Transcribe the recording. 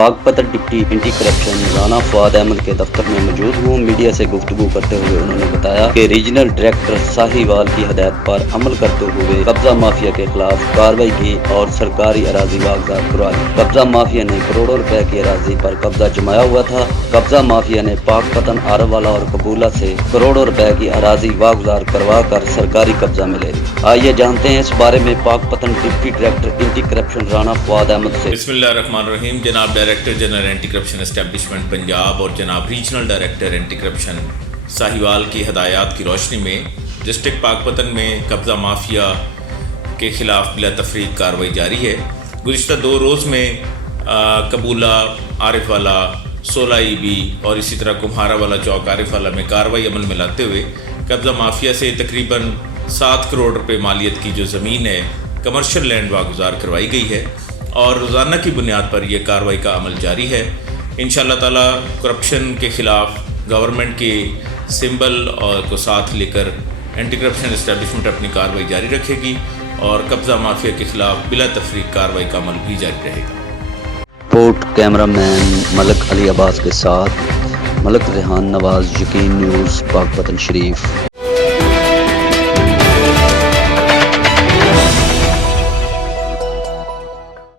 پاک پتن deputy anti corruption Rana Fawad Ahmed کے دفتر میں موجود ہوں۔ میڈیا سے گفتگو کرتے ہوئے انہوں نے بتایا کہ ریجنل ڈائریکٹر ساہیوال کی ہدایت پر عمل کرتے ہوئے قبضہ مافیا کے خلاف کارروائی کی اور سرکاری اراضی واگزار کروا دی۔ قبضہ مافیا نے کروڑوں روپے کی اراضی پر قبضہ جمایا ہوا تھا۔ قبضہ مافیا نے پاک پتن آروالا اور قبولہ سے کروڑوں روپے کی اراضی واگزار کروا کر سرکاری قبضہ میں لے لی۔ آئیے جانتے ہیں اس بارے میں Pakpattan deputy director anti corruption Rana Fawad Ahmed سے۔ بسم اللہ الرحمن الرحیم۔ جناب director general anti corruption establishment Punjab اور جناب regional director anti corruption Sahiwal کی ہدایات کی روشنی میں ڈسٹرکٹ پاک پتن میں قبضہ مافیا کے خلاف بلا تفریق کارروائی جاری ہے۔ گزشتہ 2 روز میں قبولہ، عارف والا، 16 EB اور اسی طرح کمہارا والا چوک عارف والا میں کارروائی عمل میں لاتے ہوئے قبضہ مافیا سے تقریباً 7 کروڑ روپے مالیت کی جو زمین ہے کمرشل لینڈ واگزار کروائی گئی ہے اور روزانہ کی بنیاد پر یہ کارروائی کا عمل جاری ہے۔ انشاءاللہ تعالی کرپشن کے خلاف گورنمنٹ کے سمبل کو ساتھ لے کر اینٹی کرپشن اسٹیبلشمنٹ اپنی کارروائی جاری رکھے گی اور قبضہ مافیا کے خلاف بلا تفریق کارروائی کا عمل بھی جاری رہے گا۔ رپورٹ کیمرہ مین ملک علی عباس کے ساتھ ملک ریحان نواز، یقین نیوز، پاک پتن شریف۔